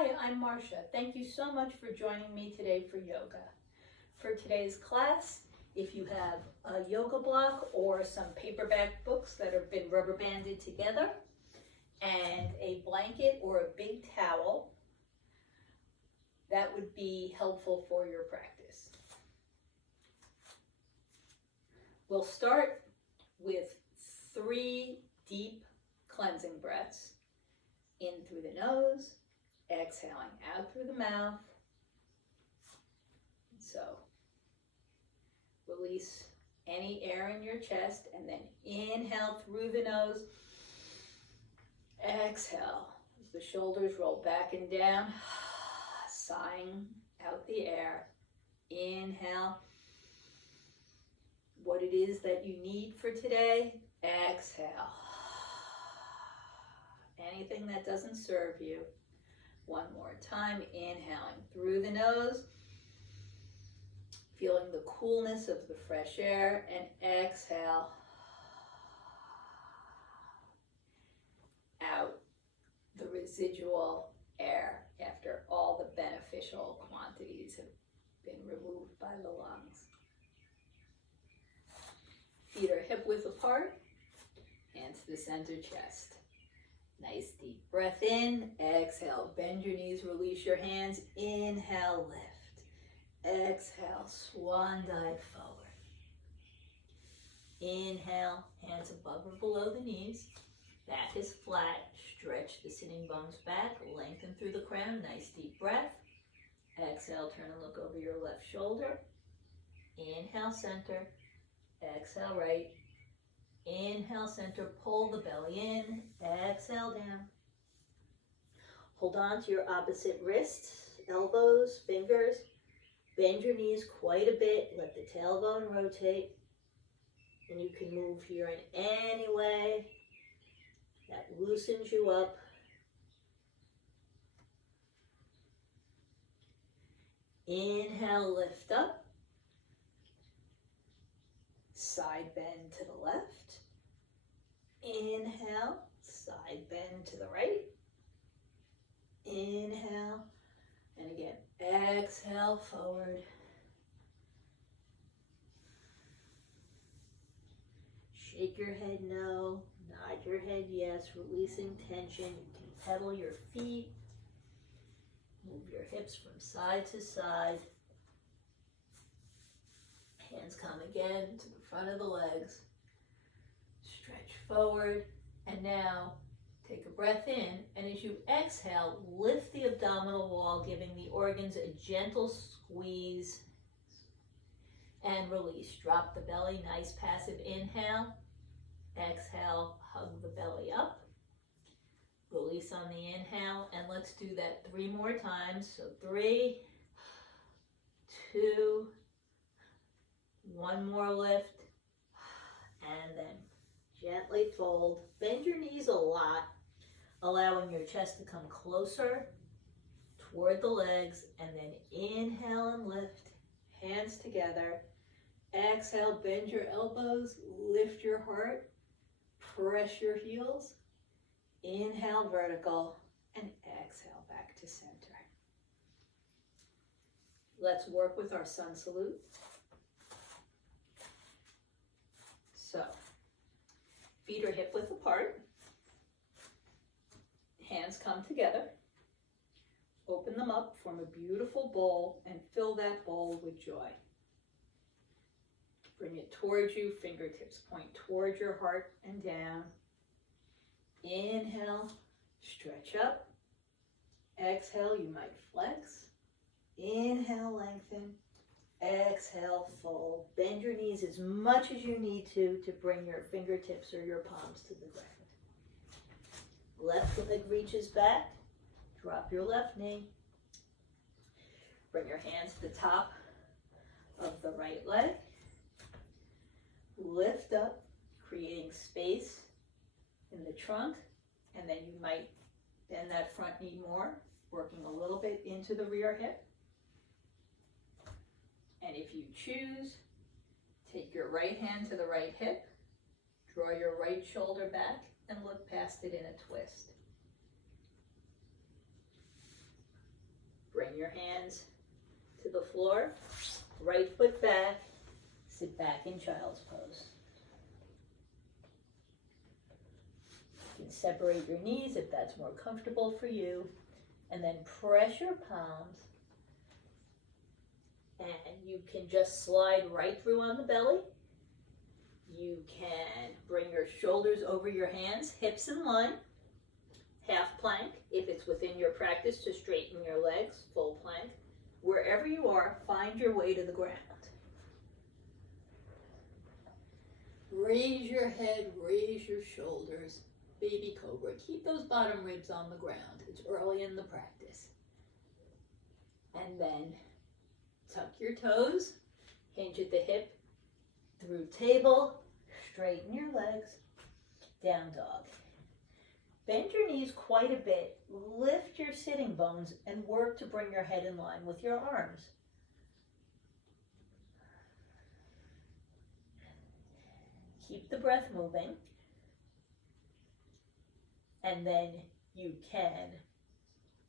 Hi, I'm Marcia. Thank you so much for joining me today for yoga. For today's class, if you have a yoga block or some paperback books that have been rubber banded together and a blanket or a big towel, that would be helpful for your practice. We'll start with 3 deep cleansing breaths. In through the nose, exhaling out through the mouth. So release any air in your chest and then inhale through the nose. Exhale as the shoulders roll back and down, sighing out the air. Inhale what it is that you need for today. Exhale anything that doesn't serve you. One more time, inhaling through the nose, feeling the coolness of the fresh air, and exhale out the residual air after all the beneficial quantities have been removed by the lungs. Feet are hip width apart, hands to the center chest. Nice deep breath in, exhale, bend your knees, release your hands, inhale, lift. Exhale, swan dive forward. Inhale, hands above or below the knees, back is flat, stretch the sitting bones back, lengthen through the crown, nice deep breath. Exhale, turn and look over your left shoulder. Inhale, center, exhale, right. Inhale, center, pull the belly in, exhale down. Hold on to your opposite wrists, elbows, fingers. Bend your knees quite a bit, let the tailbone rotate. And you can move here in any way that loosens you up. Inhale, lift up. Side bend to the left. Inhale, side bend to the right. Inhale, and again, exhale forward. Shake your head no, nod your head yes, releasing tension. You can pedal your feet, move your hips from side to side. Hands come again to the front of the legs. Stretch forward, and now take a breath in, and as you exhale, lift the abdominal wall, giving the organs a gentle squeeze, and release. Drop the belly, nice passive inhale. Exhale, hug the belly up. Release on the inhale, and let's do that 3 more times. So 3, 2, 1 more lift, and then gently fold. Bend your knees a lot, allowing your chest to come closer toward the legs, and then inhale and lift, hands together. Exhale, bend your elbows, lift your heart, press your heels. Inhale, vertical, and exhale back to center. Let's work with our sun salute. So, feet are hip width apart. Hands come together. Open them up, form a beautiful bowl, and fill that bowl with joy. Bring it towards you, fingertips point towards your heart and down. Inhale, stretch up. Exhale, you might flex. Inhale, lengthen. Exhale, fold. Bend your knees as much as you need to bring your fingertips or your palms to the ground. Left leg reaches back. Drop your left knee. Bring your hands to the top of the right leg. Lift up, creating space in the trunk, and then you might bend that front knee more, working a little bit into the rear hip. And if you choose, take your right hand to the right hip, draw your right shoulder back, and look past it in a twist. Bring your hands to the floor. Right foot back. Sit back in child's pose. You can separate your knees if that's more comfortable for you. And then press your palms. And you can just slide right through on the belly. You can bring your shoulders over your hands, hips in line. Half plank, if it's within your practice to straighten your legs, full plank. Wherever you are, find your way to the ground. Raise your head, raise your shoulders. Baby cobra. Keep those bottom ribs on the ground. It's early in the practice. And then tuck your toes, hinge at the hip, through table, straighten your legs, down dog. Bend your knees quite a bit, lift your sitting bones, and work to bring your head in line with your arms. Keep the breath moving. And then you can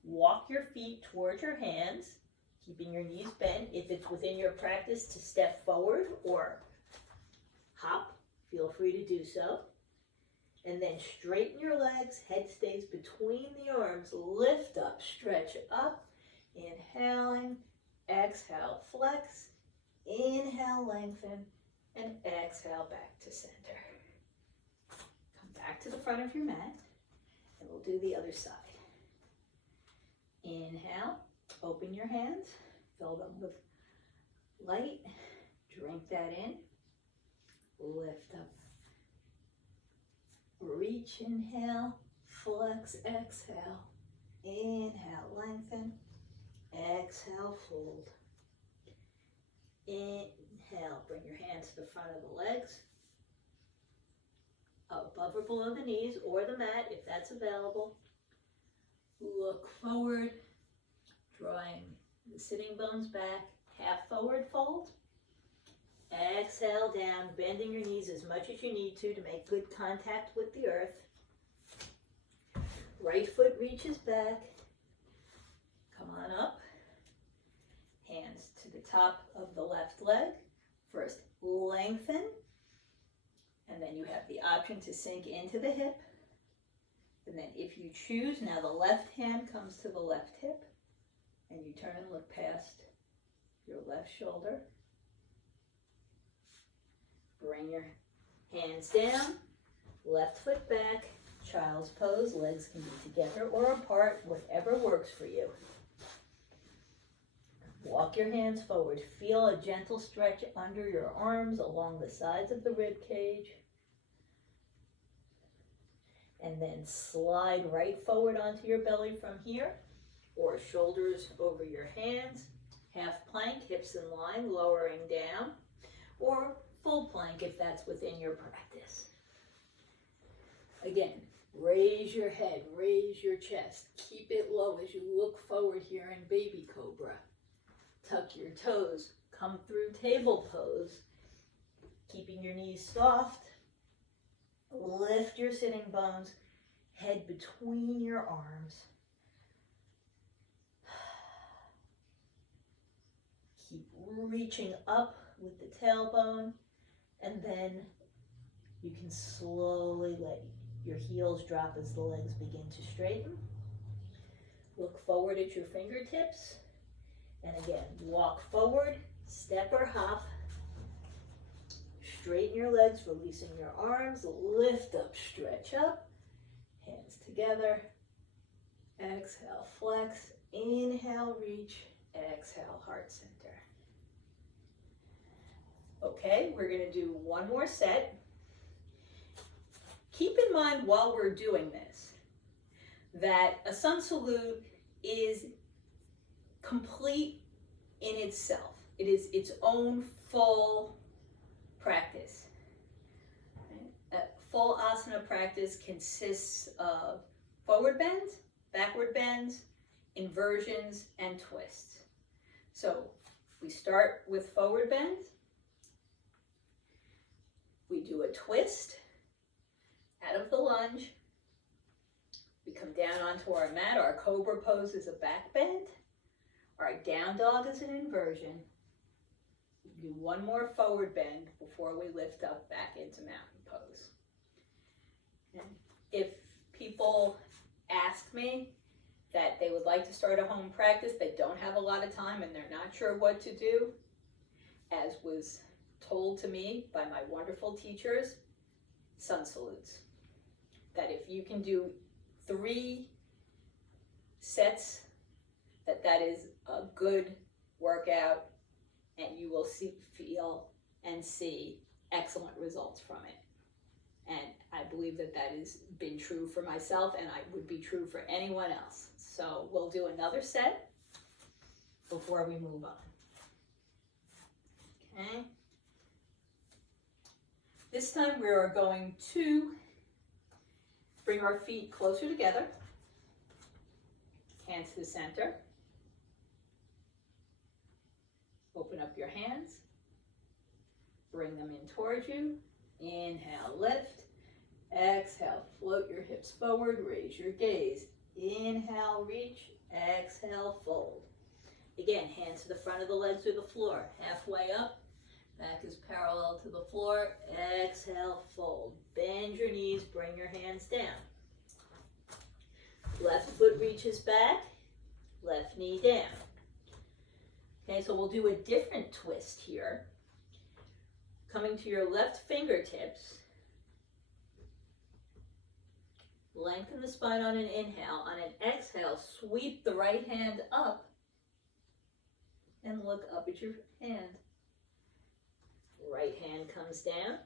walk your feet towards your hands, keeping your knees bent. If it's within your practice to step forward or hop, feel free to do so. And then straighten your legs, head stays between the arms, lift up, stretch up, inhaling, exhale, flex, inhale, lengthen, and exhale back to center. Come back to the front of your mat, and we'll do the other side. Inhale, open your hands, fill them with light, drink that in, lift up. Reach, inhale, flex, exhale, inhale, lengthen, exhale, fold. Inhale, bring your hands to the front of the legs, above or below the knees or the mat if that's available. Look forward, drawing the sitting bones back, half forward fold. Exhale down, bending your knees as much as you need to make good contact with the earth. Right foot reaches back. Come on up. Hands to the top of the left leg. First, lengthen. And then you have the option to sink into the hip. And then if you choose, now the left hand comes to the left hip. And you turn and look past your left shoulder. Bring your hands down, left foot back, child's pose. Legs can be together or apart, whatever works for you. Walk your hands forward. Feel a gentle stretch under your arms along the sides of the rib cage. And then slide right forward onto your belly from here, or shoulders over your hands. Half plank, hips in line, lowering down, or full plank if that's within your practice. Again, raise your head, raise your chest. Keep it low as you look forward here in baby cobra. Tuck your toes, come through table pose, keeping your knees soft. Lift your sitting bones, head between your arms. Keep reaching up with the tailbone. And then you can slowly let your heels drop as the legs begin to straighten. Look forward at your fingertips. And again, walk forward, step or hop. Straighten your legs, releasing your arms. Lift up, stretch up. Hands together. Exhale, flex. Inhale, reach. Exhale, heart center. Okay, we're going to do one more set. Keep in mind while we're doing this that a sun salute is complete in itself. It is its own full practice. A full asana practice consists of forward bends, backward bends, inversions, and twists. So we start with forward bends. We do a twist out of the lunge. We come down onto our mat. Our cobra pose is a back bend. All right, down dog is an inversion. Do one more forward bend before we lift up back into mountain pose. And if people ask me that they would like to start a home practice, they don't have a lot of time and they're not sure what to do, as was told to me by my wonderful teachers, sun salutes. That if you can do 3 sets, that is a good workout, and you will feel and see excellent results from it. And I believe that has been true for myself, and I would be true for anyone else. So we'll do another set before we move on. Okay. This time we are going to bring our feet closer together, hands to the center. Open up your hands, bring them in towards you. Inhale, lift. Exhale, float your hips forward, raise your gaze. Inhale, reach. Exhale, fold. Again, hands to the front of the legs or the floor. Halfway up, back is parallel to the floor. Exhale, fold. Bend your knees, bring your hands down. Left foot reaches back, left knee down. Okay, so we'll do a different twist here. Coming to your left fingertips, lengthen the spine on an inhale. On an exhale, sweep the right hand up and look up at your hand. Right hand comes down,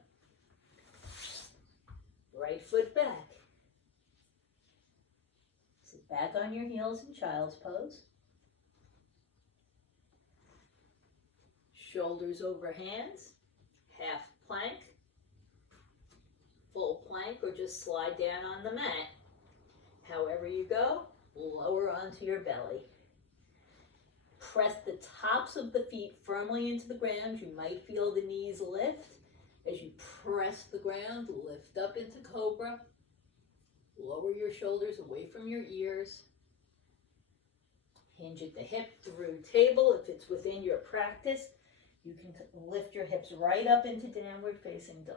right foot back. Sit back on your heels in child's pose. Shoulders over hands, half plank, full plank, or just slide down on the mat. However you go, lower onto your belly. Press the tops of the feet firmly into the ground. You might feel the knees lift. As you press the ground, lift up into cobra. Lower your shoulders away from your ears. Hinge at the hip through table. If it's within your practice, you can lift your hips right up into downward facing dog.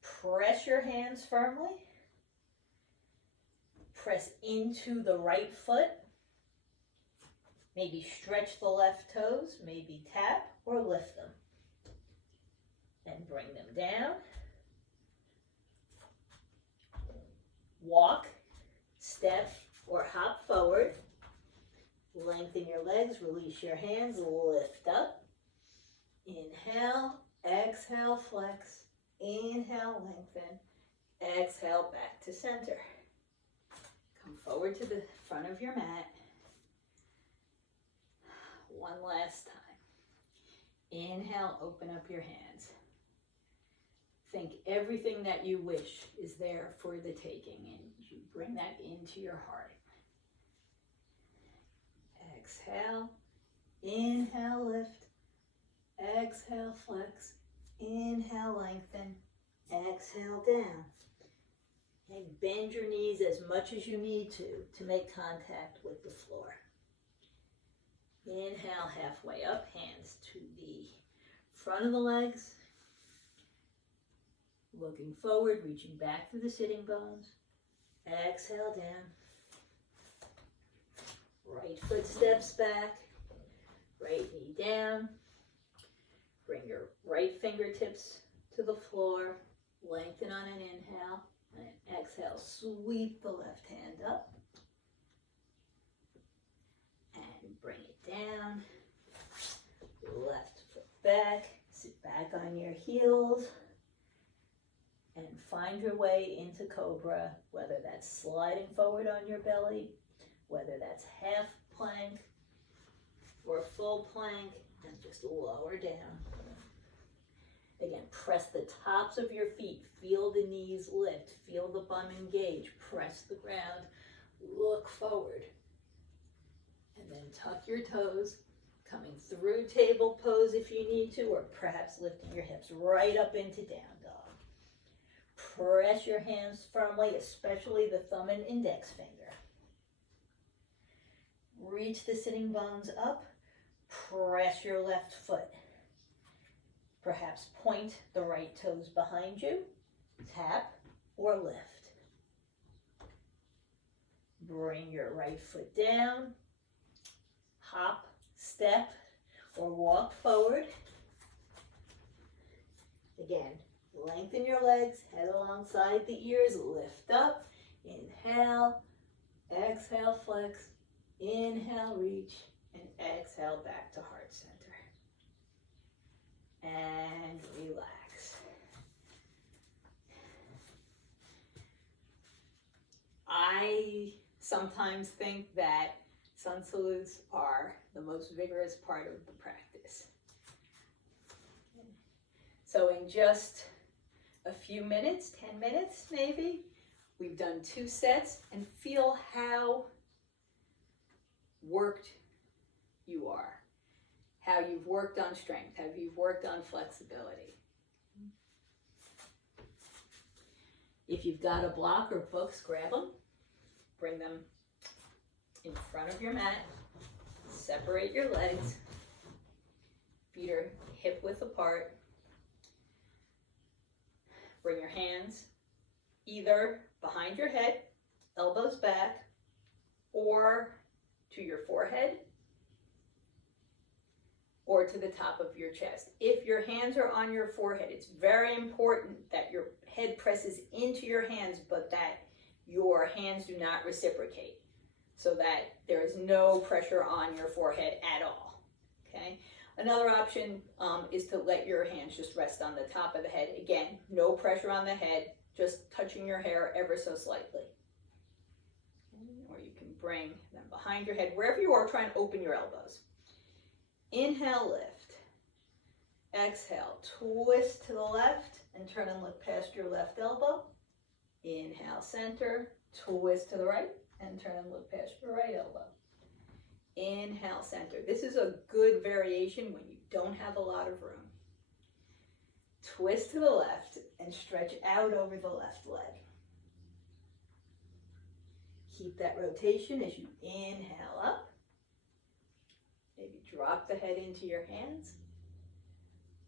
Press your hands firmly. Press into the right foot. Maybe stretch the left toes, maybe tap or lift them. Then bring them down. Walk, step, or hop forward. Lengthen your legs, release your hands, lift up. Inhale, exhale, flex. Inhale, lengthen. Exhale, back to center. Come forward to the front of your mat. One last time. Inhale, open up your hands. Think everything that you wish is there for the taking, and you bring that into your heart. Exhale, inhale, lift. Exhale, flex. Inhale, lengthen. Exhale, down. And bend your knees as much as you need to make contact with the floor. Inhale, halfway up, hands to the front of the legs. Looking forward, reaching back through the sitting bones. Exhale, down. Right foot steps back. Right knee down. Bring your right fingertips to the floor. Lengthen on an inhale. And an exhale, sweep the left hand up. And bring it down. Left foot back. Sit back on your heels. And find your way into cobra, whether that's sliding forward on your belly, whether that's half plank or full plank, and just lower down. Again, press the tops of your feet. Feel the knees lift. Feel the bum engage. Press the ground. Look forward. And then tuck your toes, coming through table pose if you need to, or perhaps lifting your hips right up into down dog. Press your hands firmly, especially the thumb and index finger. Reach the sitting bones up. Press your left foot. Perhaps point the right toes behind you. Tap or lift. Bring your right foot down. Hop, step, or walk forward. Again, lengthen your legs, head alongside the ears, lift up. Inhale, exhale, flex. Inhale, reach, and exhale back to heart center. And relax. I sometimes think that sun salutes are the most vigorous part of the practice. So in just a few minutes, 10 minutes maybe, we've done 2 sets, and feel how worked you are, how you've worked on strength, how you've worked on flexibility. If you've got a block or books, grab them, bring them in front of your mat, separate your legs, feet are hip width apart. Bring your hands either behind your head, elbows back, or to your forehead, or to the top of your chest. If your hands are on your forehead, it's very important that your head presses into your hands, but that your hands do not reciprocate, so that there is no pressure on your forehead at all, okay? Another option is to let your hands just rest on the top of the head. Again, no pressure on the head, just touching your hair ever so slightly. Or you can bring them behind your head. Wherever you are, try and open your elbows. Inhale, lift. Exhale, twist to the left and turn and look past your left elbow. Inhale, center, twist to the right and turn and look past your right elbow. Inhale, center. This is a good variation when you don't have a lot of room. Twist to the left and stretch out over the left leg. Keep that rotation as you inhale up. Maybe drop the head into your hands.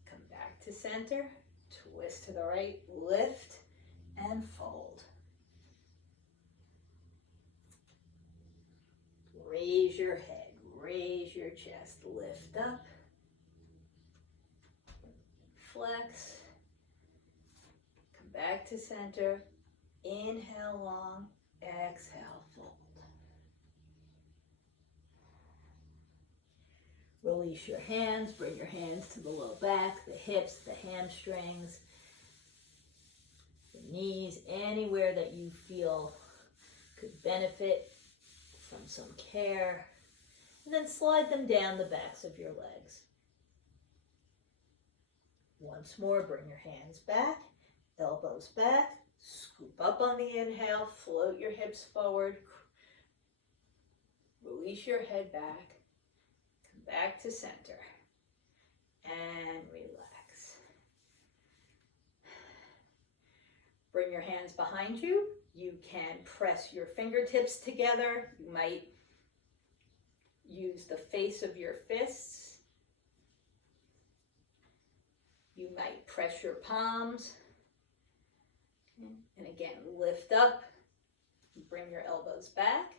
Come back to center. Twist to the right, lift and fold. Raise your head, raise your chest, lift up, flex, come back to center, inhale long, exhale fold. Release your hands, bring your hands to the low back, the hips, the hamstrings, the knees, anywhere that you feel could benefit from some care, and then slide them down the backs of your legs. Once more, bring your hands back, elbows back, scoop up on the inhale, float your hips forward, release your head back, come back to center, and relax. Bring your hands behind you. You can press your fingertips together. You might use the face of your fists. You might press your palms. And again, lift up. Bring your elbows back.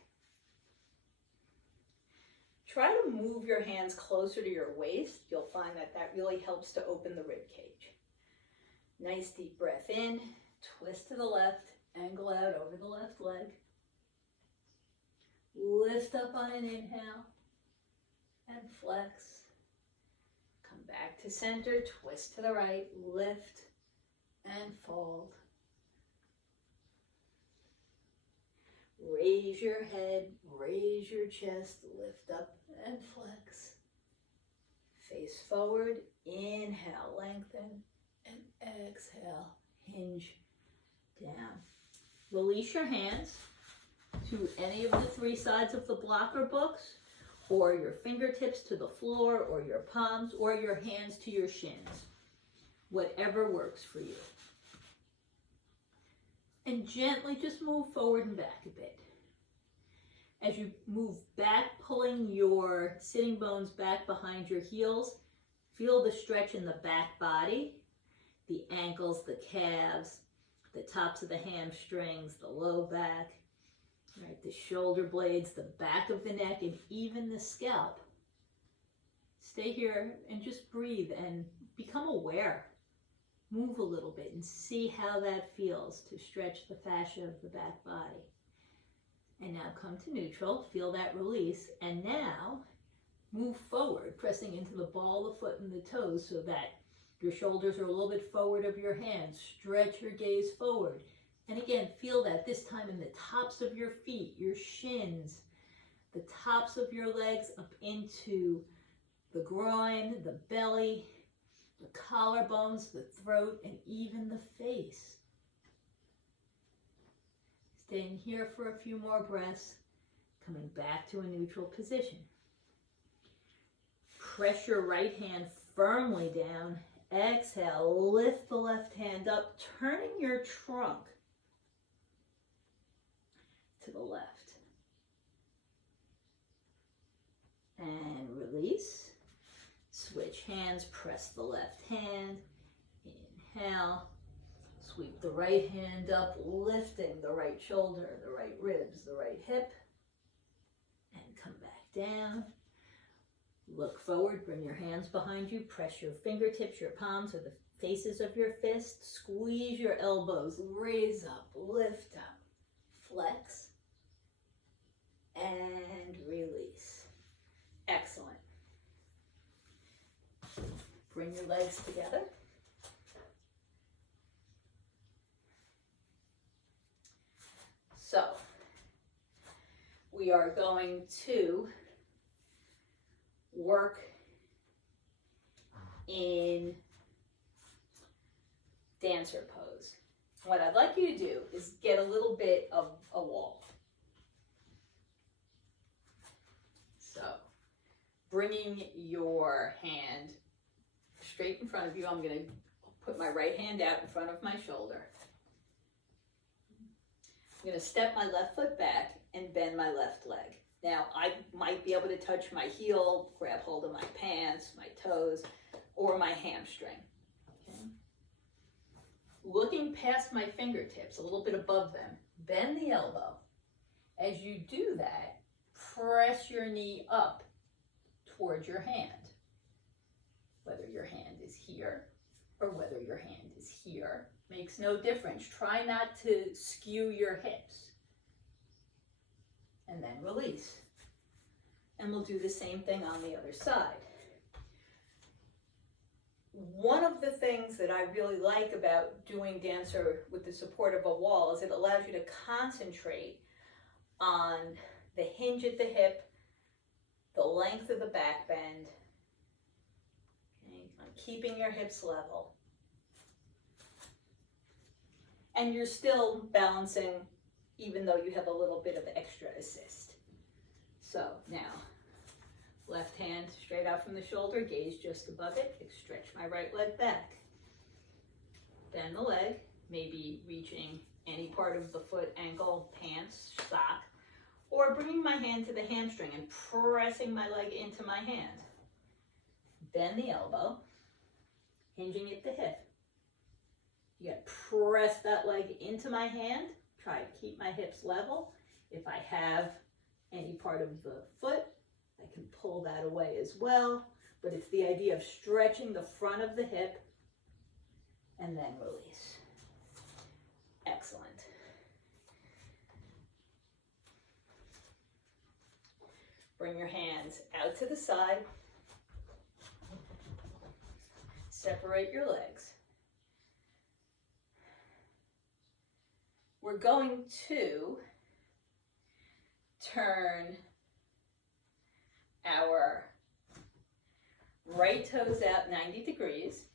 Try to move your hands closer to your waist. You'll find that that really helps to open the rib cage. Nice deep breath in. Twist to the left. Angle out over the left leg. Lift up on an inhale and flex. Come back to center, twist to the right, lift and fold. Raise your head, raise your chest, lift up and flex. Face forward, inhale, lengthen, and exhale, hinge down. Release your hands to any of the 3 sides of the block or books, or your fingertips to the floor, or your palms, or your hands to your shins. Whatever works for you. and gently just move forward and back a bit. As you move back, pulling your sitting bones back behind your heels, feel the stretch in the back body, the ankles, the calves, the tops of the hamstrings, the low back, right, the shoulder blades, the back of the neck, and even the scalp. Stay here and just breathe and become aware. Move a little bit and see how that feels to stretch the fascia of the back body. And now come to neutral, feel that release, and now move forward, pressing into the ball of the foot and the toes so that your shoulders are a little bit forward of your hands. Stretch your gaze forward. And again, feel that this time in the tops of your feet, your shins, the tops of your legs up into the groin, the belly, the collarbones, the throat, and even the face. Staying here for a few more breaths, coming back to a neutral position. Press your right hand firmly down. Exhale, lift the left hand up, turning your trunk to the left. And release. Switch hands, press the left hand. Inhale. Sweep the right hand up, lifting the right shoulder, the right ribs, the right hip. And come back down. Look forward, bring your hands behind you, press your fingertips, your palms, or the faces of your fists. Squeeze your elbows, raise up, lift up, flex, and release. Excellent. Bring your legs together. So, we are going to work in dancer pose. What I'd like you to do is get a little bit of a wall. So, bringing your hand straight in front of you, I'm going to put my right hand out in front of my shoulder. I'm going to step my left foot back and bend my left leg. Now, I might be able to touch my heel, grab hold of my pants, my toes, or my hamstring. Okay. Looking past my fingertips, a little bit above them, bend the elbow. As you do that, press your knee up towards your hand. Whether your hand is here or whether your hand is here makes no difference. Try not to skew your hips. And then release. And we'll do the same thing on the other side. One of the things that I really like about doing dancer with the support of a wall is it allows you to concentrate on the hinge at the hip, the length of the back bend, okay, on keeping your hips level. And you're still balancing even though you have a little bit of extra assist. So now, left hand straight out from the shoulder, gaze just above it, stretch my right leg back. Bend the leg, maybe reaching any part of the foot, ankle, pants, sock, or bringing my hand to the hamstring and pressing my leg into my hand. Bend the elbow, hinging at the hip. You gotta press that leg into my hand. Try to keep my hips level. If I have any part of the foot, I can pull that away as well. But it's the idea of stretching the front of the hip and then release. Excellent. Bring your hands out to the side. Separate your legs. We're going to turn our right toes out 90 degrees.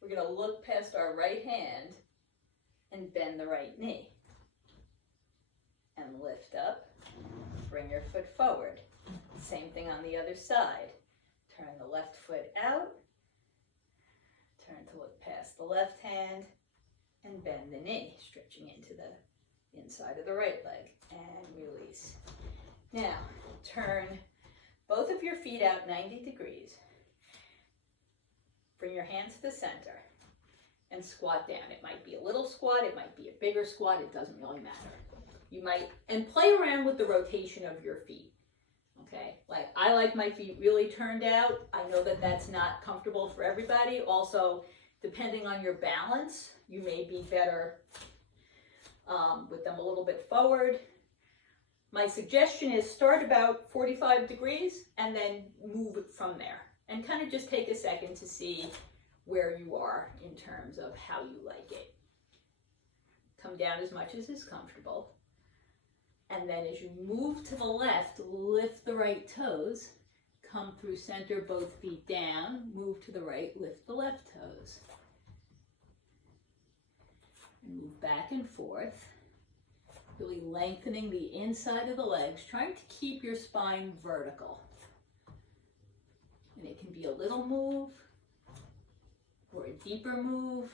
We're going to look past our right hand and bend the right knee. And lift up. Bring your foot forward. Same thing on the other side. Turn the left foot out. Turn to look past the left hand. and bend the knee, stretching into the inside of the right leg, and release. Now, turn both of your feet out 90 degrees. Bring your hands to the center and squat down. It might be a little squat, it might be a bigger squat, it doesn't really matter. You might, and play around with the rotation of your feet. Okay, like I like my feet really turned out. I know that that's not comfortable for everybody. Also, depending on your balance, you may be better with them a little bit forward. My suggestion is start about 45 degrees and then move it from there. And kind of just take a second to see where you are in terms of how you like it. Come down as much as is comfortable. And then as you move to the left, lift the right toes. Come through center, both feet down. Move to the right, lift the left toes. And move back and forth. Really lengthening the inside of the legs, trying to keep your spine vertical. And it can be a little move or a deeper move.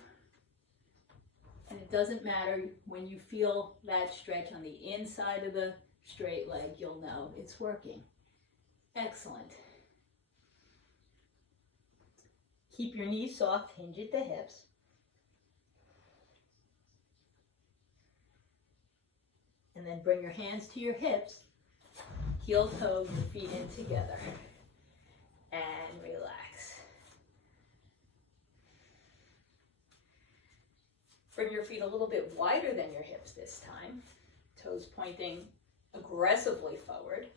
And it doesn't matter, when you feel that stretch on the inside of the straight leg, you'll know it's working. Excellent. Keep your knees soft, hinge at the hips. And then bring your hands to your hips, heel toe, your feet in together. And relax. Bring your feet a little bit wider than your hips this time. Toes pointing aggressively forward.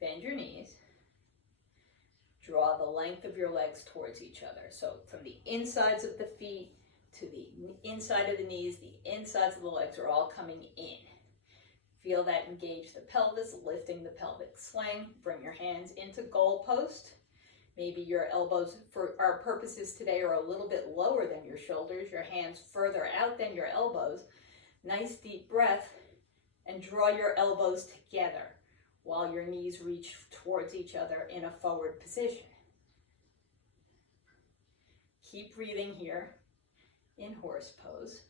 Bend your knees. Draw the length of your legs towards each other. So from the insides of the feet to the inside of the knees, the insides of the legs are all coming in. Feel that engage the pelvis, lifting the pelvic sling. Bring your hands into goal post. Maybe your elbows, for our purposes today, are a little bit lower than your shoulders. Your hands further out than your elbows. Nice deep breath, and draw your elbows together while your knees reach towards each other in a forward position. Keep breathing here in horse pose.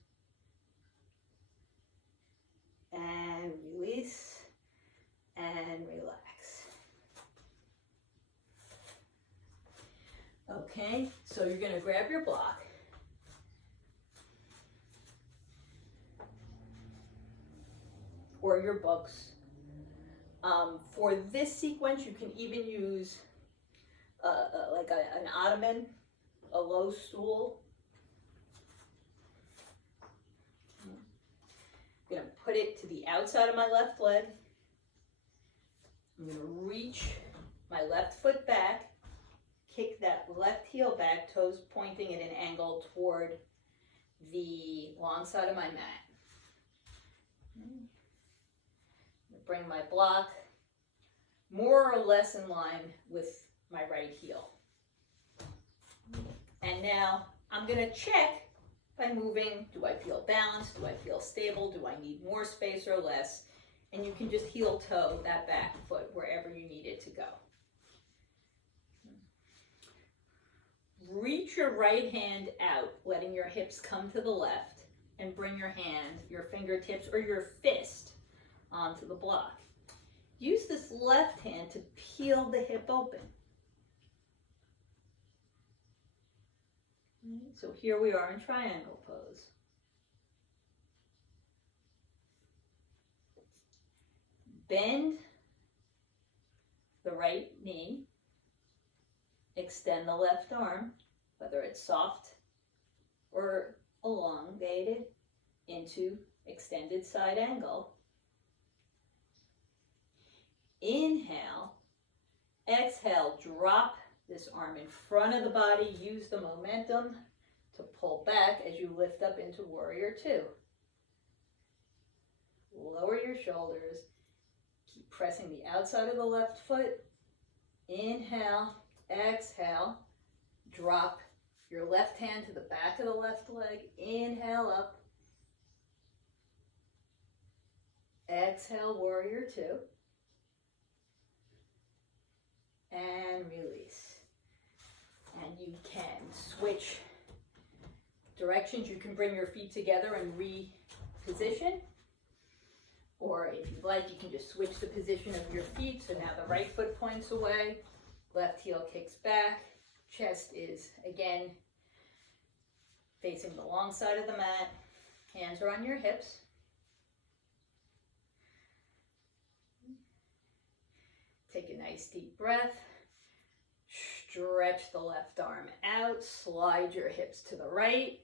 And release and relax. Okay, so you're going to grab your block. Or your books. For this sequence, you can even use like an ottoman, a low stool. I'm going to put it to the outside of my left leg. I'm going to reach my left foot back, kick that left heel back, toes pointing at an angle toward the long side of my mat. Bring my block more or less in line with my right heel. And now I'm going to check by moving, do I feel balanced? Do I feel stable? Do I need more space or less? And you can just heel toe that back foot wherever you need it to go. Reach your right hand out, letting your hips come to the left, and bring your hand, your fingertips, or your fist onto the block. Use this left hand to peel the hip open. So here we are in triangle pose. Bend the right knee. Extend the left arm, whether it's soft or elongated, into extended side angle. Inhale, exhale, drop this arm in front of the body. Use the momentum to pull back as you lift up into warrior two. Lower your shoulders. Keep pressing the outside of the left foot. Inhale, exhale, drop your left hand to the back of the left leg. Inhale up. Exhale, warrior two. And release. And you can switch directions. You can bring your feet together and reposition. Or if you'd like, you can just switch the position of your feet. So now the right foot points away, left heel kicks back, chest is again facing the long side of the mat, hands are on your hips. Take a nice deep breath, stretch the left arm out, slide your hips to the right,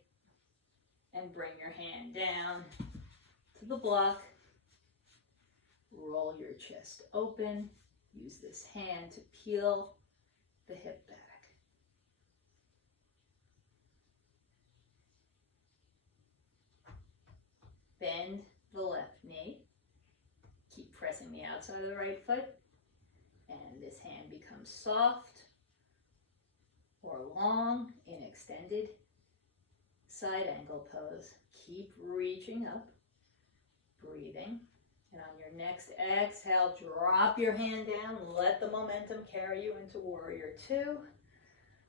and bring your hand down to the block. Roll your chest open. Use this hand to peel the hip back. Bend the left knee. Keep pressing the outside of the right foot. And this hand becomes soft or long in extended side angle pose. Keep reaching up, breathing. And on your next exhale, drop your hand down. Let the momentum carry you into warrior two.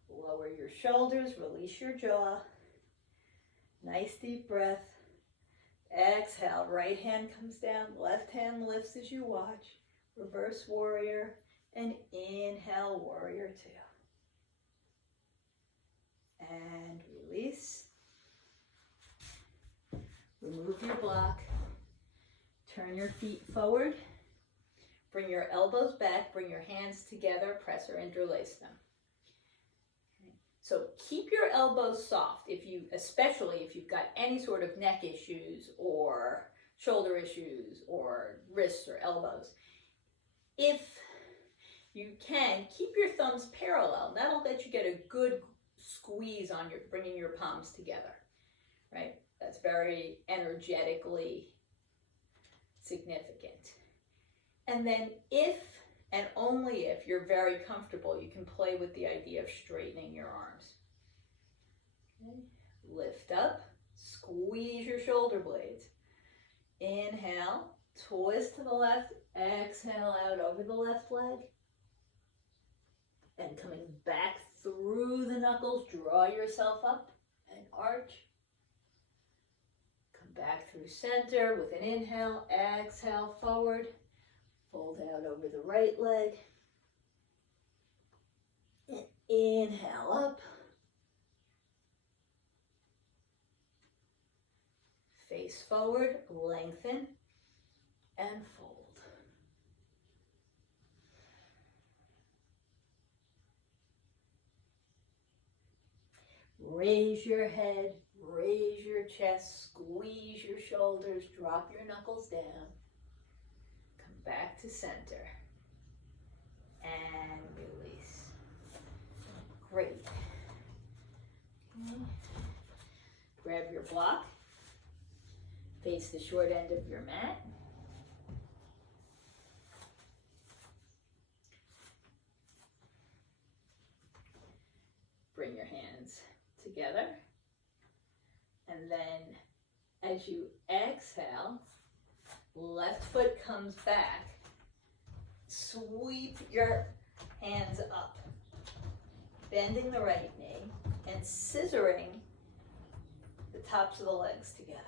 Lower your shoulders, release your jaw. Nice deep breath. Exhale, right hand comes down, left hand lifts as you watch. Reverse warrior, and inhale, warrior two. And release. Remove your block. Turn your feet forward. Bring your elbows back, bring your hands together, press or interlace them. So keep your elbows soft, especially if you've got any sort of neck issues or shoulder issues or wrists or elbows. If you can, keep your thumbs parallel. That'll let you get a good squeeze on bringing your palms together, right? That's very energetically significant. And then if and only if you're very comfortable, you can play with the idea of straightening your arms. Okay. Lift up, squeeze your shoulder blades. Inhale, twist to the left, exhale out over the left leg. And coming back through the knuckles, draw yourself up and arch. Come back through center with an inhale, exhale forward. Fold out over the right leg. And inhale up. Face forward, lengthen, and fold. Raise your head, raise your chest, squeeze your shoulders, drop your knuckles down. Back to center and release. Great. Okay. Grab your block, face the short end of your mat. Bring your hands together, and then as you exhale, left foot comes back. Sweep your hands up, bending the right knee and scissoring the tops of the legs together.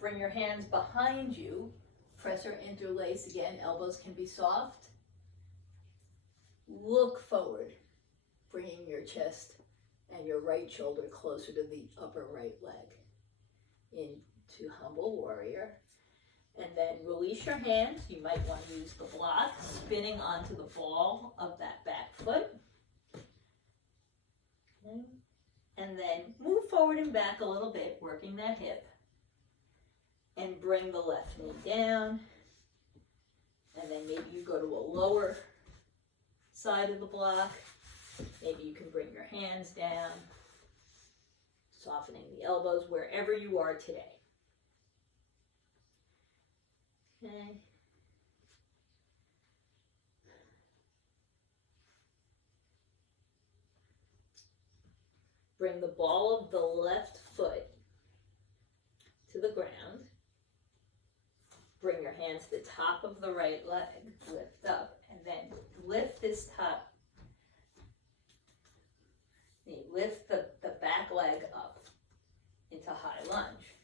Bring your hands behind you. Press or interlace again. Elbows can be soft. Look forward, bringing your chest and your right shoulder closer to the upper right leg. Into humble warrior. And then release your hands. You might want to use the block, spinning onto the ball of that back foot. Okay. And then move forward and back a little bit, working that hip. And bring the left knee down. And then maybe you go to a lower side of the block. Maybe you can bring your hands down, softening the elbows wherever you are today. Okay. Bring the ball of the left foot to the ground. Bring your hands to the top of the right leg, lift up, and then lift this top knee. Lift the back leg up into high lunge.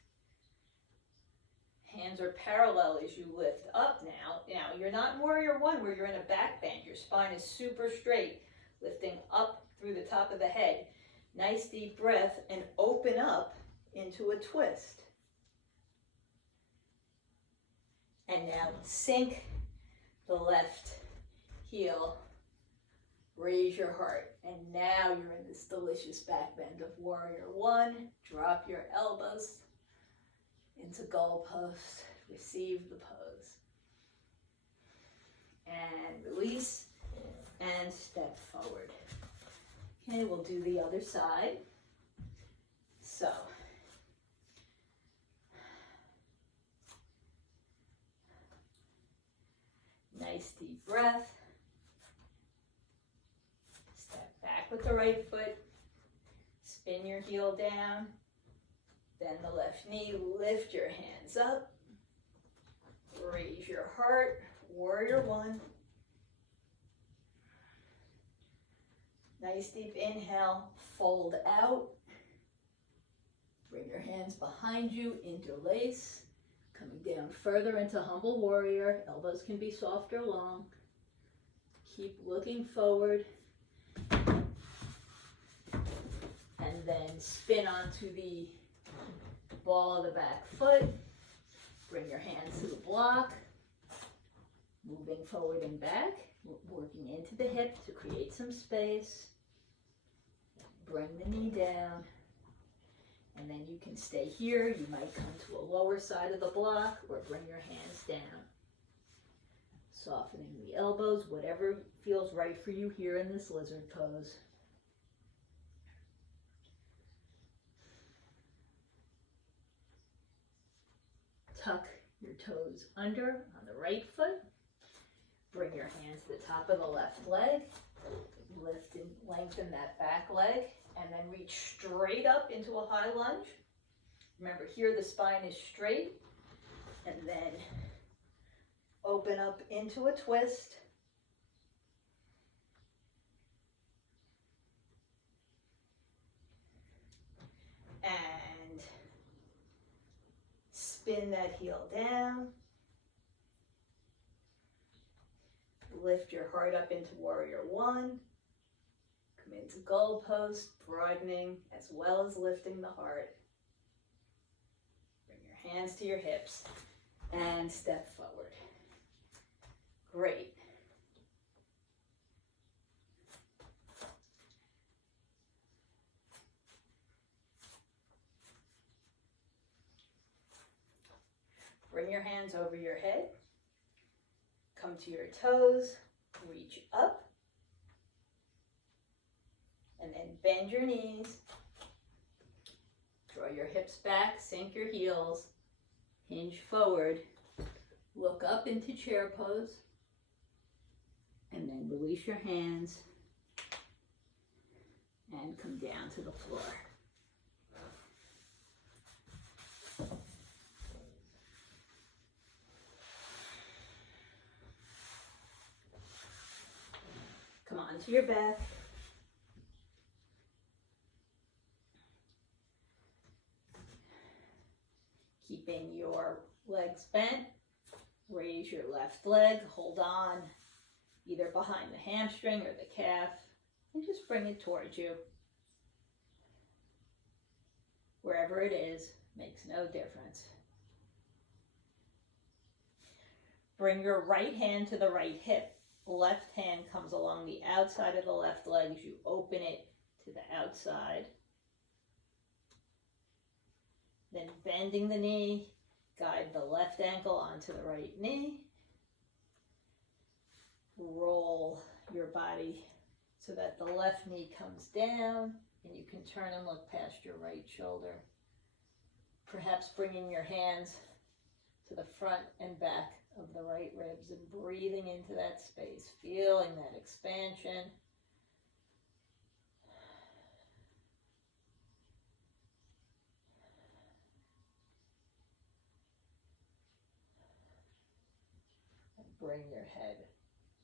Hands are parallel as you lift up now. Now, you're not in warrior one where you're in a back bend. Your spine is super straight, lifting up through the top of the head. Nice deep breath and open up into a twist. And now sink the left heel. Raise your heart. And now you're in this delicious back bend of warrior one. Drop your elbows into goal post. Receive the pose. And release and step forward. Okay, we'll do the other side. So, nice deep breath. Step back with the right foot. Spin your heel down. Bend the left knee. Lift your hands up. Raise your heart. Warrior one. Nice deep inhale. Fold out. Bring your hands behind you. Interlace. Coming down further into humble warrior. Elbows can be soft or long. Keep looking forward. And then spin onto the ball of the back foot. Bring your hands to the block. Moving forward and back. Working into the hip to create some space. Bring the knee down. And then you can stay here. You might come to a lower side of the block or bring your hands down. Softening the elbows, whatever feels right for you here in this lizard pose. Tuck your toes under on the right foot. Bring your hands to the top of the left leg. Lift and lengthen that back leg. And then reach straight up into a high lunge. Remember, here the spine is straight. And then open up into a twist. And spin that heel down. Lift your heart up into warrior one. Come into goal post, broadening as well as lifting the heart. Bring your hands to your hips and step forward. Great. Bring your hands over your head. Come to your toes, reach up. And then bend your knees. Draw your hips back, sink your heels. Hinge forward. Look up into chair pose. And then release your hands. And come down to the floor. Come on to your back. Keeping your legs bent, raise your left leg, hold on either behind the hamstring or the calf, and just bring it towards you. Wherever it is, makes no difference. Bring your right hand to the right hip. Left hand comes along the outside of the left leg as you open it to the outside. Then bending the knee, guide the left ankle onto the right knee. Roll your body so that the left knee comes down and you can turn and look past your right shoulder. Perhaps bringing your hands to the front and back of the right ribs and breathing into that space, feeling that expansion. Bring your head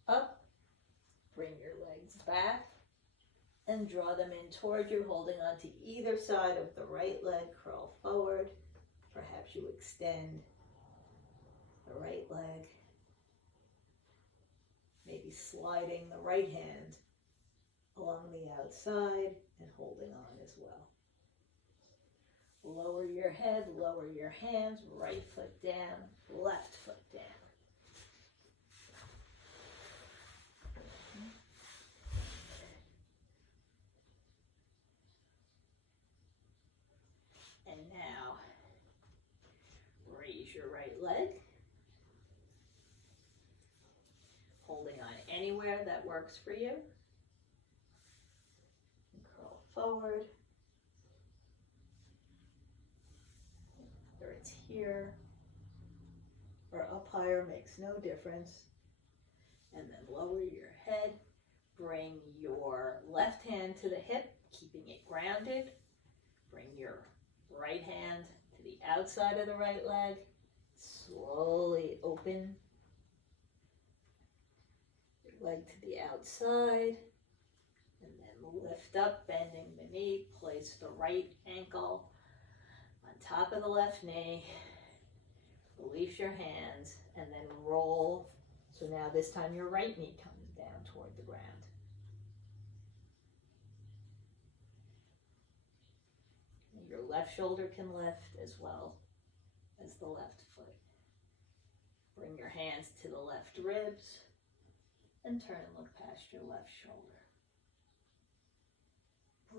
up, bring your legs back, and draw them in toward you, holding on to either side of the right leg. Curl forward. Perhaps you extend the right leg, maybe sliding the right hand along the outside and holding on as well. Lower your head, lower your hands, right foot down, left foot down. And now, raise your right leg, holding on anywhere that works for you. And curl forward. Whether it's here or up higher makes no difference. And then lower your head. Bring your left hand to the hip, keeping it grounded. Bring your right hand to the outside of the right leg. Slowly open your leg to the outside. And then lift up, bending the knee. Place the right ankle on top of the left knee. Release your hands and then roll. So now this time your right knee comes down toward the ground. And your left shoulder can lift as well as the left foot. Bring your hands to the left ribs and turn and look past your left shoulder.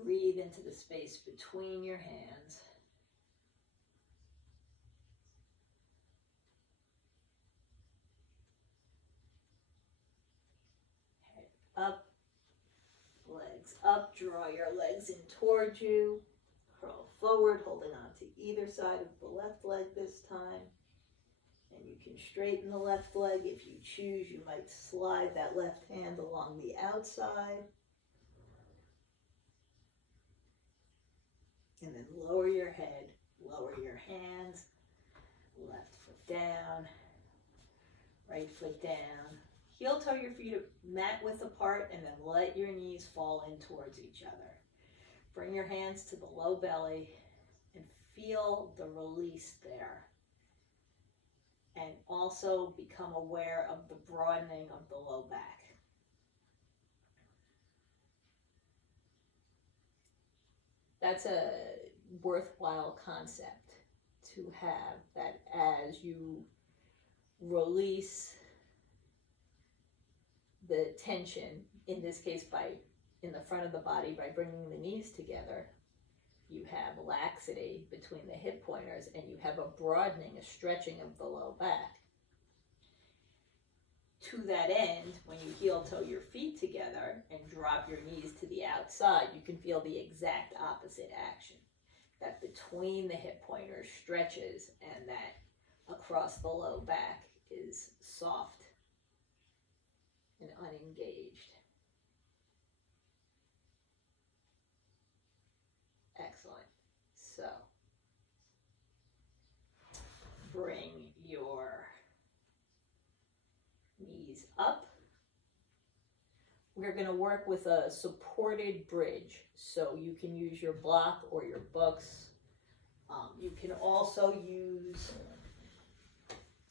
Breathe into the space between your hands. Up, legs up, draw your legs in towards you, curl forward, holding on to either side of the left leg this time, and you can straighten the left leg. If you choose, you might slide that left hand along the outside, and then lower your head, lower your hands, left foot down, right foot down. Heel toe your feet mat width apart and then let your knees fall in towards each other. Bring your hands to the low belly and feel the release there. And also become aware of the broadening of the low back. That's a worthwhile concept to have, that as you release the tension, in this case in the front of the body, by bringing the knees together, you have laxity between the hip pointers and you have a broadening, a stretching of the low back. To that end, when you heel toe your feet together and drop your knees to the outside, you can feel the exact opposite action. That between the hip pointers stretches and that across the low back is soft and unengaged. Excellent. So, bring your knees up. We're going to work with a supported bridge. So you can use your block or your books. You can also use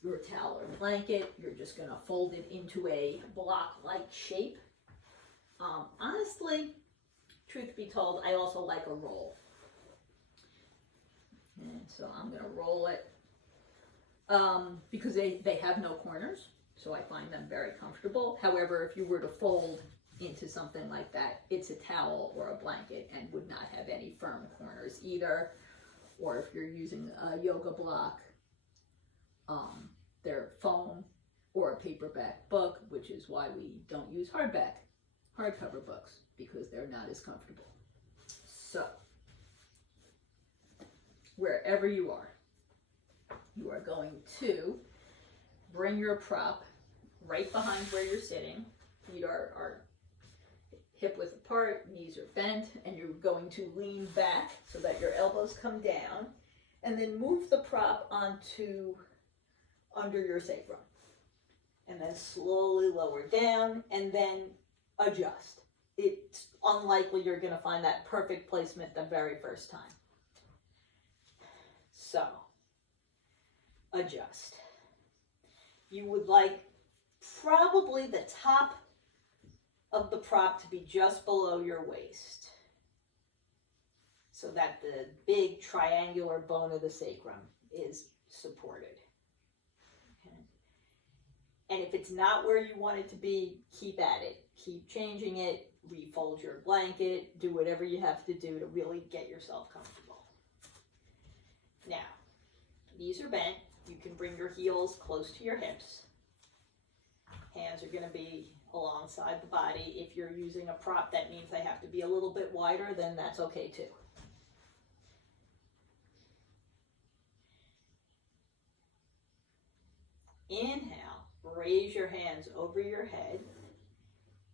your towel or blanket. You're just going to fold it into a block-like shape. Honestly, truth be told, I also like a roll. And so I'm going to roll it because they have no corners, so I find them very comfortable. However, if you were to fold into something like that, it's a towel or a blanket and would not have any firm corners either. Or if you're using a yoga block, they're foam or a paperback book, which is why we don't use hardcover books, because they're not as comfortable. So, wherever you are going to bring your prop right behind where you're sitting. Feet are hip width apart, knees are bent, and you're going to lean back so that your elbows come down, and then move the prop onto under your sacrum, and then slowly lower down, and then adjust. it's unlikely you're going to find that perfect placement the very first time. So, adjust. You would like probably the top of the prop to be just below your waist, so that the big triangular bone of the sacrum is supported. Okay. And if it's not where you want it to be, keep at it. Keep changing it, refold your blanket, do whatever you have to do to really get yourself comfortable. Now, knees are bent. You can bring your heels close to your hips. Hands are going to be alongside the body. If you're using a prop that means they have to be a little bit wider, then that's okay too. Inhale, raise your hands over your head.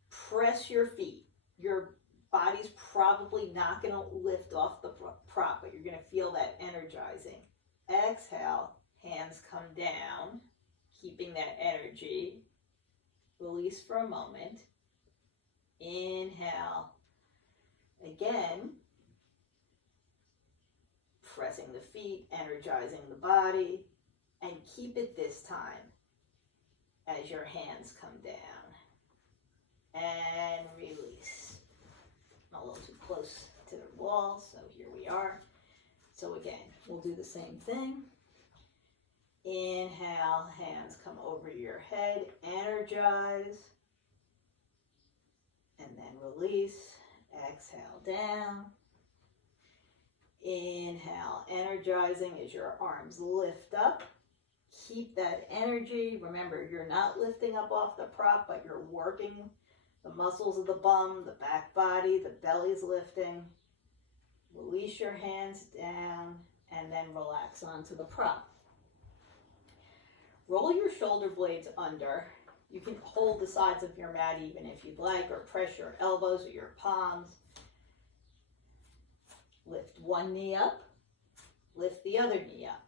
Press your feet. Your body's probably not going to lift off the prop, but you're going to feel that energizing. Exhale, hands come down, keeping that energy. Release for a moment. Inhale. Again, pressing the feet, energizing the body, and keep it this time as your hands come down. And release. I'm a little too close to the wall, so here we are. So again, we'll do the same thing. Inhale, hands come over your head, energize, and then release. Exhale down. Inhale, energizing as your arms lift up. Keep that energy. Remember, you're not lifting up off the prop, but you're working the muscles of the bum, the back body, the belly's lifting. Release your hands down and then relax onto the prop. Roll your shoulder blades under. You can hold the sides of your mat even if you'd like, or press your elbows or your palms. Lift one knee up, lift the other knee up.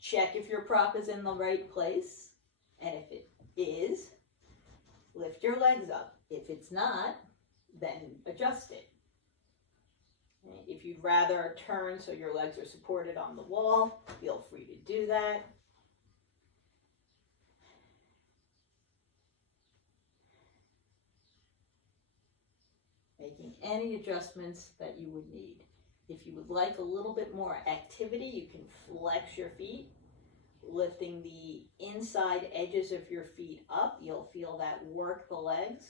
Check if your prop is in the right place, and if it is, lift your legs up. If it's not, then adjust it. If you'd rather turn so your legs are supported on the wall, feel free to do that. Making any adjustments that you would need. If you would like a little bit more activity, you can flex your feet, lifting the inside edges of your feet up. You'll feel that work the legs.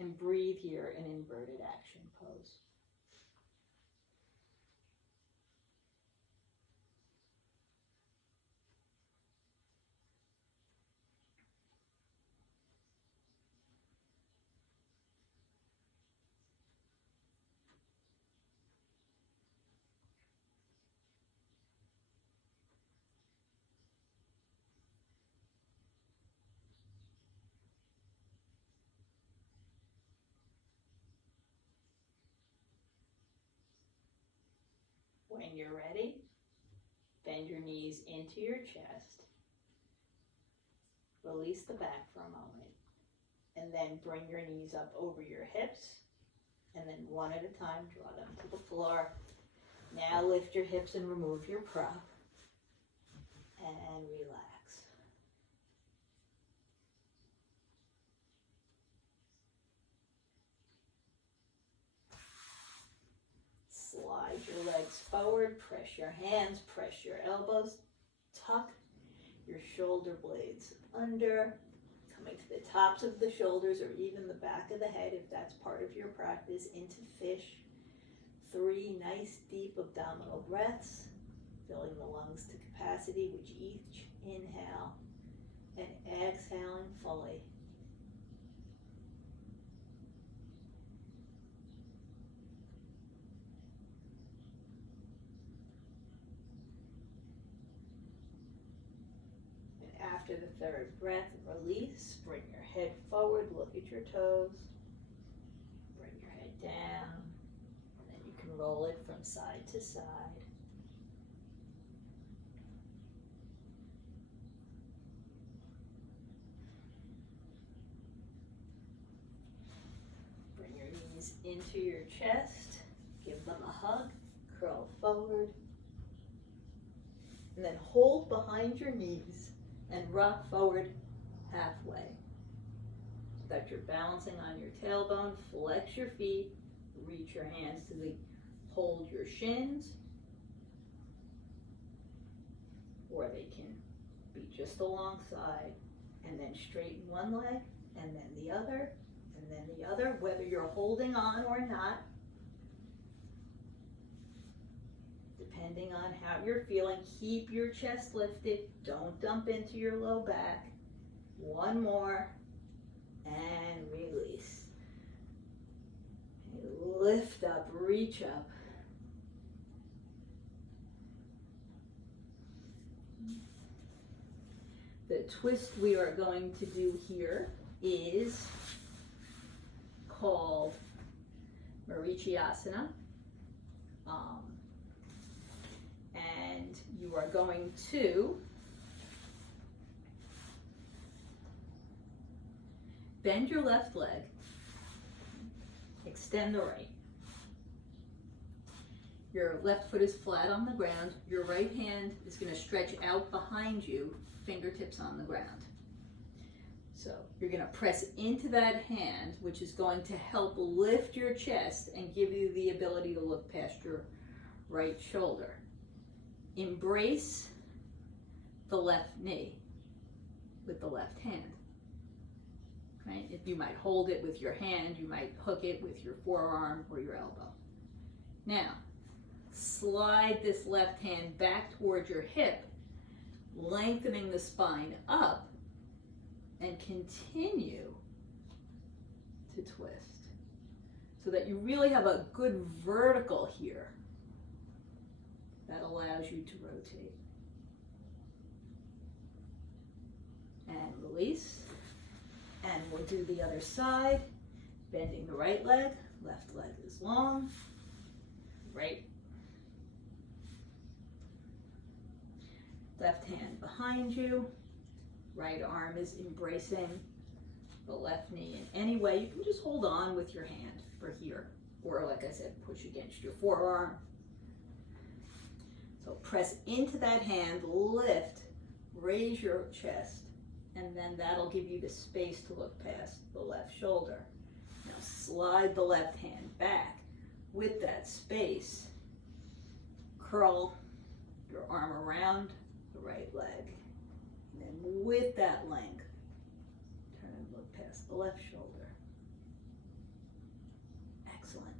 And breathe here in inverted action pose. When you're ready, bend your knees into your chest. Release the back for a moment. And then bring your knees up over your hips. And then one at a time, draw them to the floor. Now lift your hips and remove your prop. And relax. Slide your legs forward, press your hands, press your elbows, tuck your shoulder blades under, coming to the tops of the shoulders or even the back of the head if that's part of your practice, into fish. 3 nice deep abdominal breaths, filling the lungs to capacity with each inhale and exhaling fully. After the third breath, release. Bring your head forward, look at your toes. Bring your head down. And then you can roll it from side to side. knees into your chest, give them a hug, curl forward, and then hold behind your knees and rock forward halfway. So that you're balancing on your tailbone, flex your feet, reach your hands to hold your shins, or they can be just alongside, and then straighten one leg, and then the other, and then the other, whether you're holding on or not, depending on how you're feeling. Keep your chest lifted, don't dump into your low back. One more, and release. Lift up, reach up. The twist we are going to do here is called Marichyasana. And you are going to bend your left leg, extend the right. Your left foot is flat on the ground. Your right hand is going to stretch out behind you, fingertips on the ground. So you're going to press into that hand, which is going to help lift your chest and give you the ability to look past your right shoulder. Embrace the left knee with the left hand. Right? If you might hold it with your hand, you might hook it with your forearm or your elbow. Now, slide this left hand back towards your hip, lengthening the spine up, and continue to twist so that you really have a good vertical here that allows you to rotate. And release. And we'll do the other side, bending the right leg, left leg is long, right. Left hand behind you, right arm is embracing the left knee in any way. You can just hold on with your hand for here, or like I said, push against your forearm. So press into that hand, lift, raise your chest, and then that'll give you the space to look past the left shoulder. Now slide the left hand back with that space. Curl your arm around the right leg. And then with that length, turn and look past the left shoulder. Excellent.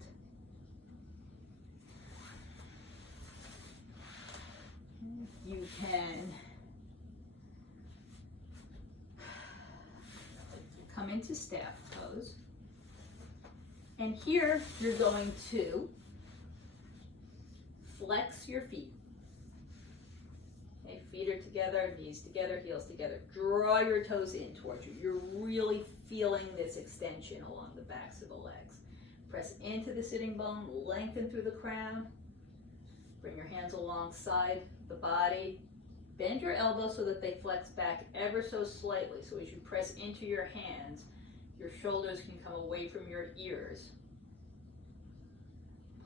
You can come into staff pose. And here you're going to flex your feet. Okay, feet are together, knees together, heels together. Draw your toes in towards you. You're really feeling this extension along the backs of the legs. Press into the sitting bone, lengthen through the crown. Bring your hands alongside the body. Bend your elbows so that they flex back ever so slightly. So as you press into your hands, your shoulders can come away from your ears.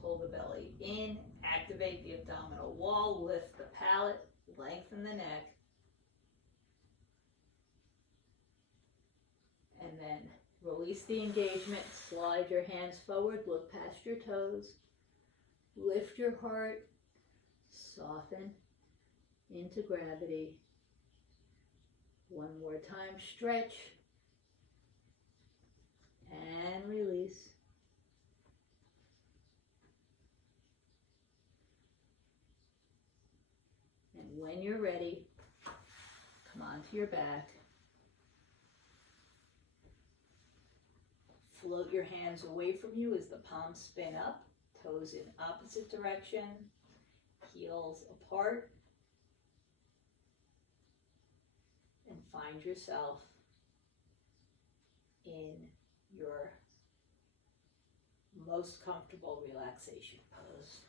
Pull the belly in, activate the abdominal wall, lift the palate, lengthen the neck. And then release the engagement, slide your hands forward, look past your toes, lift your heart, soften into gravity. One more time, stretch and release. And when you're ready, come onto your back. Float your hands away from you as the palms spin up, toes in opposite direction, heels apart. And find yourself in your most comfortable relaxation pose.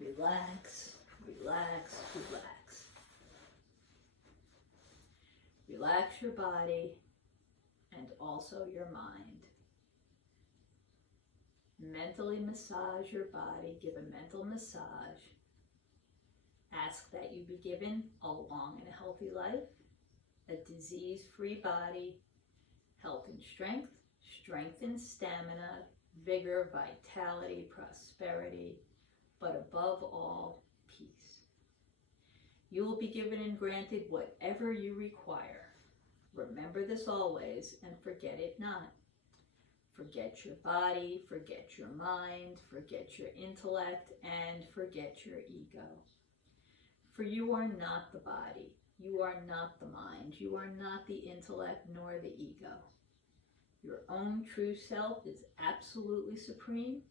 Relax, relax, relax. Relax your body. and also your mind. Mentally massage your body. Give a mental massage. Ask that you be given a long and healthy life, a disease-free body, health and strength and stamina, vigor, vitality, prosperity, but above all, peace. You will be given and granted whatever you require. Remember this always and forget it not. Forget your body, forget your mind, forget your intellect, and forget your ego. For you are not the body, you are not the mind, you are not the intellect nor the ego. Your own true self is absolutely supreme.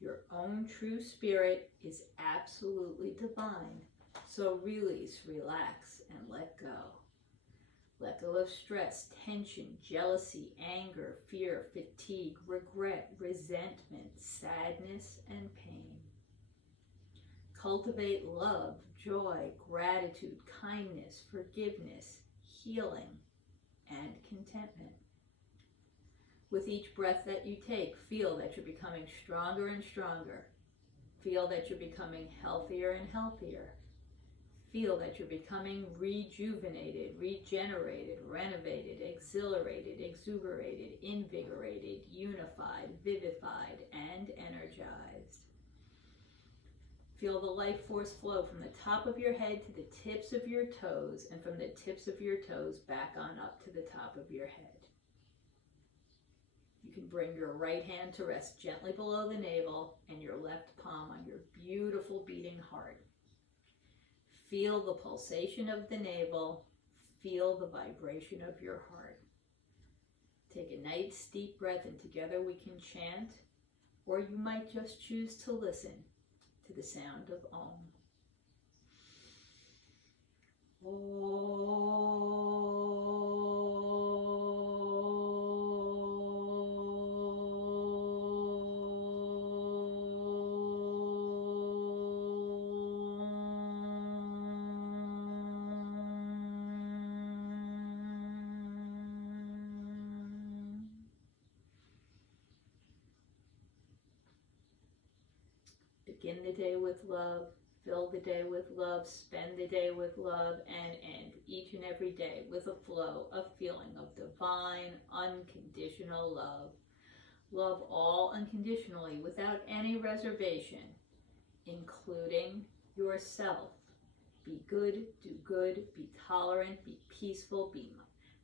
Your own true spirit is absolutely divine. So release, relax, and let go. Let go of stress, tension, jealousy, anger, fear, fatigue, regret, resentment, sadness, and pain. Cultivate love, joy, gratitude, kindness, forgiveness, healing, and contentment. With each breath that you take, feel that you're becoming stronger and stronger. Feel that you're becoming healthier and healthier. Feel that you're becoming rejuvenated, regenerated, renovated, exhilarated, exuberated, invigorated, unified, vivified, and energized. Feel the life force flow from the top of your head to the tips of your toes, and from the tips of your toes back on up to the top of your head. You can bring your right hand to rest gently below the navel and your left palm on your beautiful beating heart. Feel the pulsation of the navel. Feel the vibration of your heart. Take a nice deep breath, and together we can chant, or you might just choose to listen to the sound of Om. Begin the day with love, fill the day with love, spend the day with love, and end each and every day with a flow, a feeling of divine, unconditional love. Love all unconditionally, without any reservation, including yourself. Be good, do good, be tolerant, be peaceful, be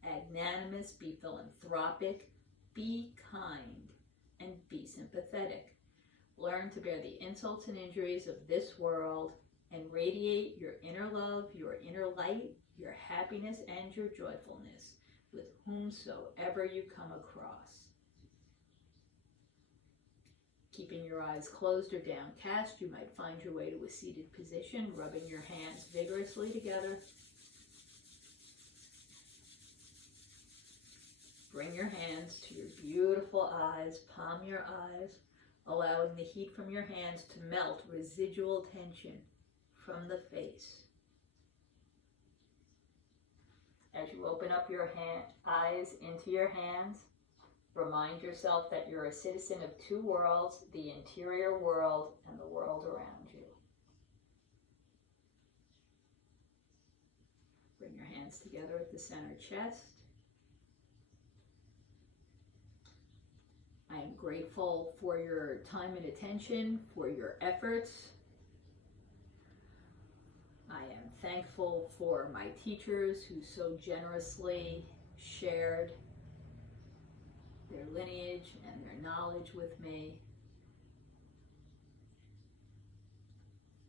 magnanimous, be philanthropic, be kind, and be sympathetic. Learn to bear the insults and injuries of this world and radiate your inner love, your inner light, your happiness, and your joyfulness with whomsoever you come across. Keeping your eyes closed or downcast, you might find your way to a seated position, rubbing your hands vigorously together. Bring your hands to your beautiful eyes, palm your eyes, allowing the heat from your hands to melt residual tension from the face. As you open up your eyes into your hands, remind yourself that you're a citizen of two worlds, the interior world and the world around you. Bring your hands together at the center chest. I am grateful for your time and attention, for your efforts. I am thankful for my teachers who so generously shared their lineage and their knowledge with me.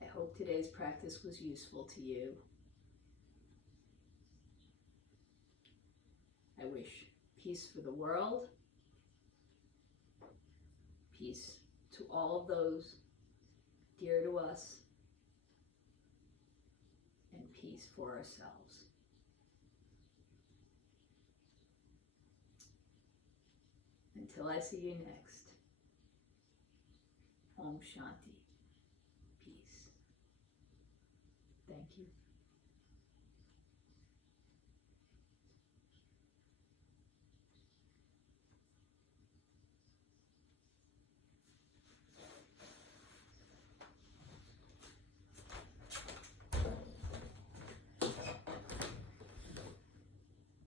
I hope today's practice was useful to you. I wish peace for the world, peace to all of those dear to us, and peace for ourselves. Until I see you next, Om Shanti, peace. Thank you.